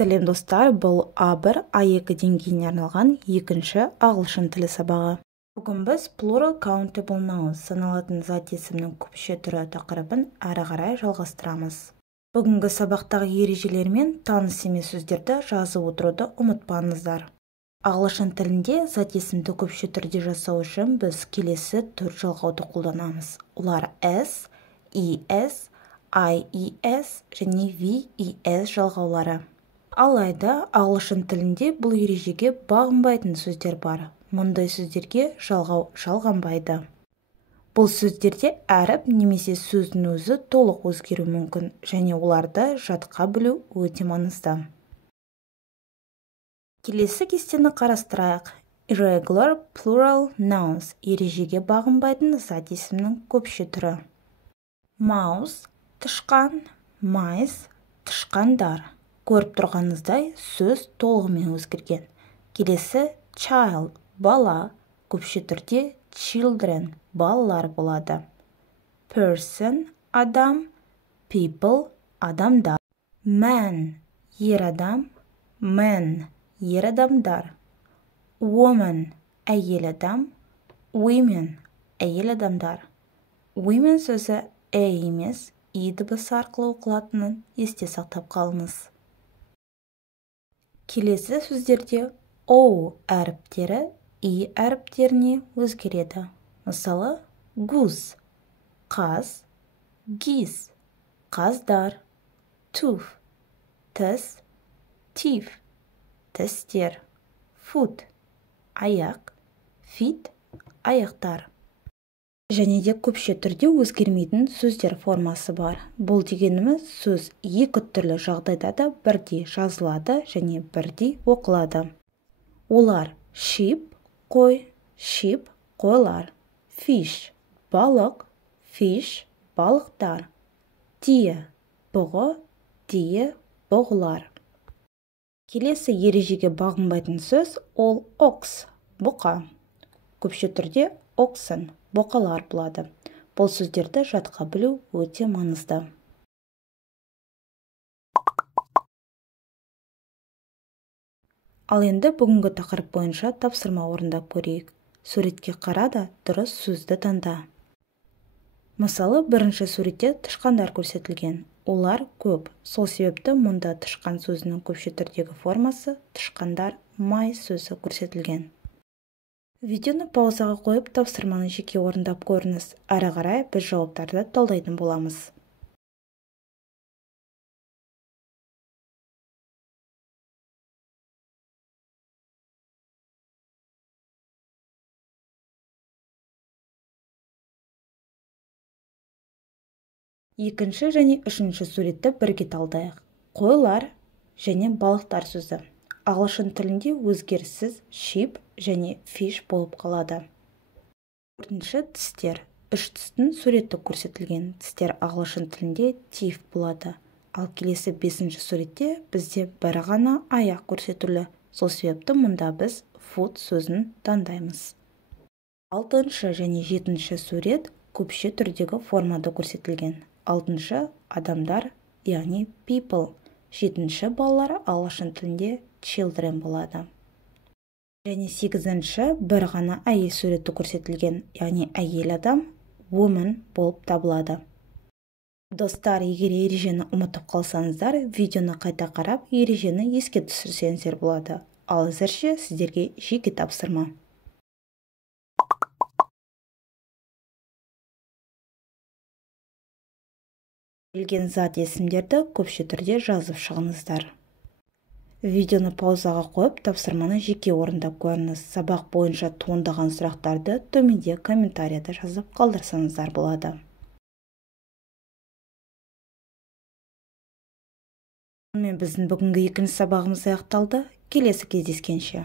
Сәлем достар, бұл А1, А2 деңгейіне арналған екінші ағылшын тілі сабағы. Бүгін біз plural countable nouns саналатын зат есімнің көпше түрі тақырыбын әрі қарай жалғастырамыз. Бүгінгі сабақтағы ережелер мен таныс емес сөздерді жазып отыруды ұмытпаңыздар. Ағылшын тілінде зат есімді көпше түрде жасау үшін біз келесі түр жалғауды қолданамыз. Олар s, es, ies және ves жалғаулары. Алайда ағылшын тілінде бұл ережеге бағынбайтын сөздер бар. Мұндай сөздерге жалғау жалғанбайды. Бұл сөздерде әріп немесе сөздің өзі толық өзгеру мүмкін, және оларды жатқа білу өте маңызды. Келесі кестені қарастырайық. Irregular plural nouns ережеге бағынбайтын зат есімнің көпше түрі. Mouse – тышқан, mice – тышқандар. Көріп тұрғаныңыздай сөз толығымен өзгерген. Келесі child – бала, көпше түрде children – балалар болады. Person – адам, people – адамдар. Man – ер адам, men – ер адамдар. Woman – әйел адам, women – әйел адамдар. Women сөзі емес, дыбысы арқылы оқылатынын есте сақтап қалыңыз. Келесі сөздерде O әріптері әріптеріне өзгереді. Мысалы, goose – қаз, geese – қаздар, tooth – тіс, teeth – тістер, foot – аяқ, feet – аяқтар. Және де көпше түрде өзгермейтін сөздер формасы бар. Бұл дегеніміз сөз екі түрлі жағдайда да бірдей жазылады және бірдей оқылады. Олар sheep – қой, sheep – қойлар, fish – балық, fish – балықтар, deer – бұғы, deer – бұғылар. Келесі ережеге бағынбайтын сөз ол ox – бұқа. Көпше түрде oxen – бұқалар болады. Бұл сөздерді жатқа білу өте маңызды. Ал енді бүгінгі тақырып бойынша тапсырма орындап көрейік. Суретке қара да дұрыс сөзді таңда. Мысалы, бірінші суретте тышқандар көрсетілген. Олар көп. Сол себепті мұнда тышқан сөзінің көпше түрдегі формасы тышқандар, mice сөзі көрсетілген. Видеоны паузаға қойып, тапсырманы жеке орындап көріңіз. Әрі қарай біз жауаптарды талдайтын боламыз. Екінші және үшінші суретті бірге талдайық. Қойлар және балықтар сөзі. Ағылшын тілінде өзгеріссіз sheep және fish болып қалады. Төртінші тістер. Үш тістің суреті көрсетілген. Тістер ағылшын тілінде teeth болады. Ал келесі бесінші суретте бізде бір ғана аяқ көрсетілі. Сол себепті мұнда біз foot сөзін таңдаймыз. Алтыншы және жетінші сурет көпше түрдегі формада көрсетілген. Алтыншы адамдар, яғни people. Жетінші балалар ағылшын тілінде children болады. Және сегізінші бір ғана әйел суреті көрсетілген, яғни әйел адам woman болып табылады. Достар, егер ережені ұмытып қалсаңыздар, видеоны қайта қарап, ережені еске түсірсеңіздер болады. Ал әзірше сіздерге жеке тапсырма. Келген зат есімдерді көпше түрде жазып шығыңыздар. Видеоны паузаға қойып, тапсырманы жеке орындап көріңіз. Сабақ бойынша туындаған сұрақтарды төменде комментарияда жазып қалдырсаңыздар болады. Мен біздің бүгінгі екінші сабағымыз аяқталды. Келесі кездескенше.